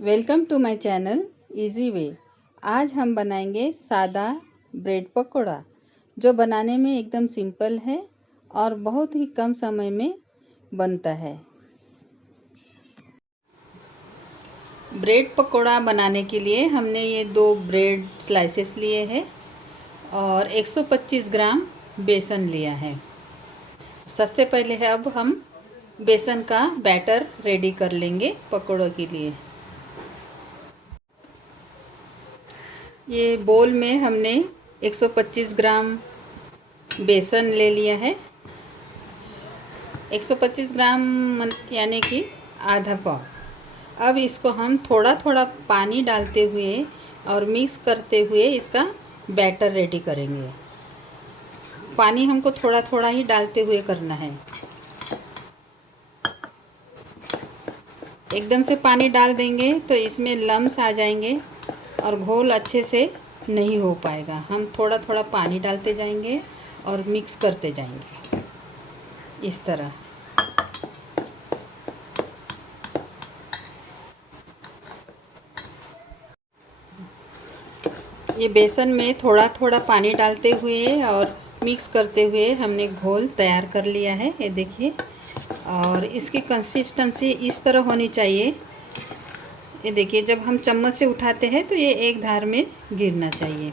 Welcome to my channel easy way. आज हम बनाएंगे सादा ब्रेड पकोड़ा जो बनाने में एकदम सिंपल है और बहुत ही कम समय में बनता है। ब्रेड पकोड़ा बनाने के लिए हमने ये 2 ब्रेड स्लाइसेस लिए हैं और 125 ग्राम बेसन लिया है। सबसे पहले है अब हम बेसन का बैटर रेडी कर लेंगे पकोड़ों के लिए। ये बोल में हमने 125 ग्राम बेसन ले लिया है। 125 ग्राम यानी कि आधा पाव। अब इसको हम थोड़ा थोड़ा पानी डालते हुए और मिक्स करते हुए इसका बैटर रेडी करेंगे। पानी हमको थोड़ा थोड़ा ही डालते हुए करना है। एकदम से पानी डाल देंगे तो इसमें लम्स आ जाएंगे और घोल अच्छे से नहीं हो पाएगा। हम थोड़ा थोड़ा पानी डालते जाएंगे और मिक्स करते जाएंगे इस तरह। ये बेसन में थोड़ा थोड़ा पानी डालते हुए और मिक्स करते हुए हमने घोल तैयार कर लिया है। ये देखिए, और इसकी कंसिस्टेंसी इस तरह होनी चाहिए। ये देखिए, जब हम चम्मच से उठाते हैं तो ये एक धार में गिरना चाहिए।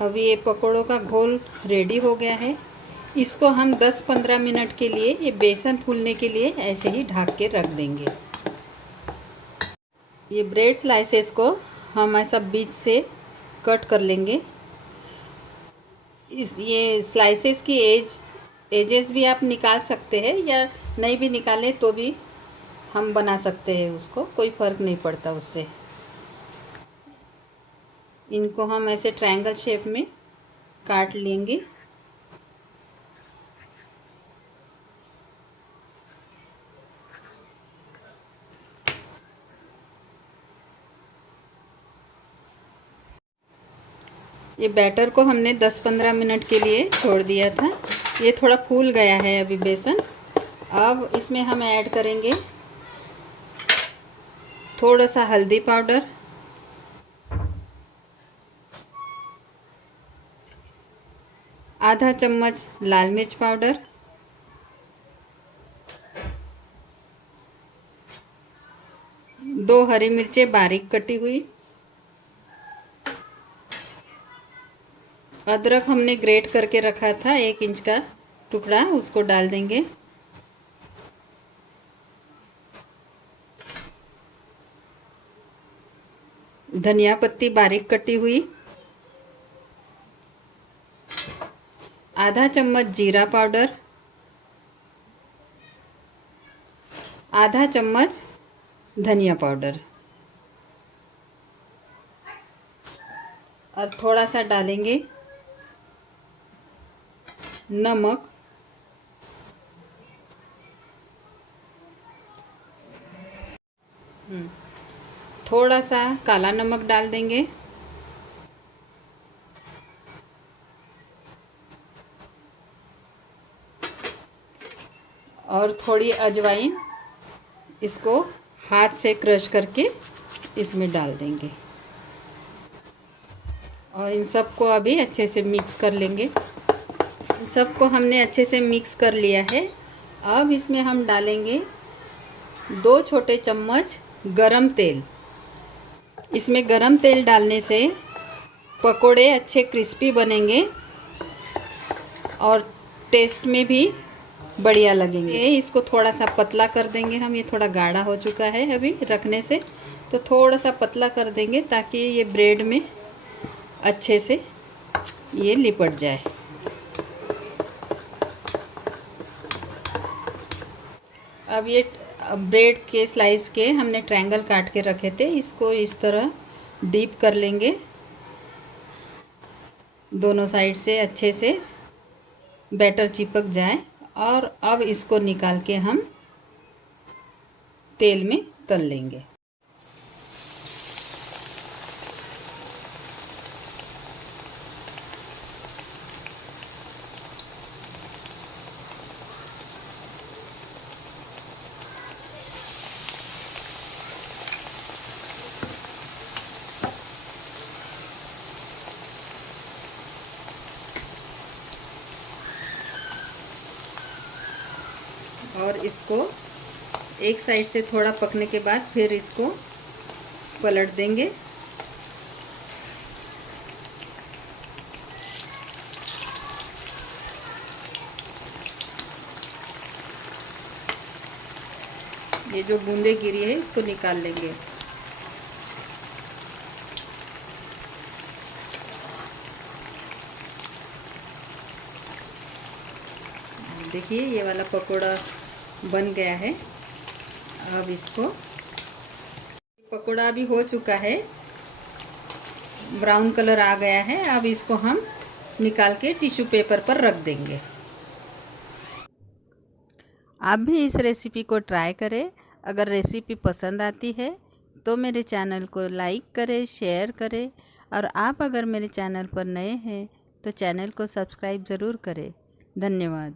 अब ये पकोड़ों का घोल रेडी हो गया है। इसको हम 10-15 मिनट के लिए ये बेसन फूलने के लिए ऐसे ही ढक के रख देंगे। ये ब्रेड स्लाइसेस को हम ऐसा बीच से कट कर लेंगे। ये स्लाइसेस की एजेस भी आप निकाल सकते हैं या नहीं भी निकालें तो भी हम बना सकते हैं, उसको कोई फ़र्क नहीं पड़ता उससे। इनको हम ऐसे ट्रायंगल शेप में काट लेंगे। ये बैटर को हमने 10-15 मिनट के लिए छोड़ दिया था। ये थोड़ा फूल गया है अभी बेसन। अब इसमें हम ऐड करेंगे थोड़ा सा हल्दी पाउडर, आधा चम्मच लाल मिर्च पाउडर, दो हरी मिर्चें बारीक कटी हुई, अदरक हमने ग्रेट करके रखा था 1 इंच का टुकड़ा, उसको डाल देंगे। धनिया पत्ती बारीक कटी हुई, आधा चम्मच जीरा पाउडर, आधा चम्मच धनिया पाउडर और थोड़ा सा डालेंगे नमक। थोड़ा सा काला नमक डाल देंगे और थोड़ी अजवाइन, इसको हाथ से क्रश करके इसमें डाल देंगे और इन सबको अभी अच्छे से मिक्स कर लेंगे। इन सबको हमने अच्छे से मिक्स कर लिया है। अब इसमें हम डालेंगे 2 छोटे चम्मच गरम तेल। इसमें गरम तेल डालने से पकोड़े अच्छे क्रिस्पी बनेंगे और टेस्ट में भी बढ़िया लगेंगे। इसको थोड़ा सा पतला कर देंगे हम। ये थोड़ा गाढ़ा हो चुका है अभी रखने से, तो थोड़ा सा पतला कर देंगे ताकि ये ब्रेड में अच्छे से ये लिपट जाए। अब ये ब्रेड के स्लाइस के हमने ट्रायंगल काट के रखे थे, इसको इस तरह डीप कर लेंगे। दोनों साइड से अच्छे से बैटर चिपक जाए और अब इसको निकाल के हम तेल में तल लेंगे। और इसको एक साइड से थोड़ा पकने के बाद फिर इसको पलट देंगे। ये जो बूंदे गिरी है इसको निकाल लेंगे। देखिए ये वाला पकोड़ा बन गया है। अब इसको, पकोड़ा भी हो चुका है, ब्राउन कलर आ गया है। अब इसको हम निकाल के टिश्यू पेपर पर रख देंगे। आप भी इस रेसिपी को ट्राई करें। अगर रेसिपी पसंद आती है तो मेरे चैनल को लाइक करें, शेयर करें, और आप अगर मेरे चैनल पर नए हैं तो चैनल को सब्सक्राइब ज़रूर करें। धन्यवाद।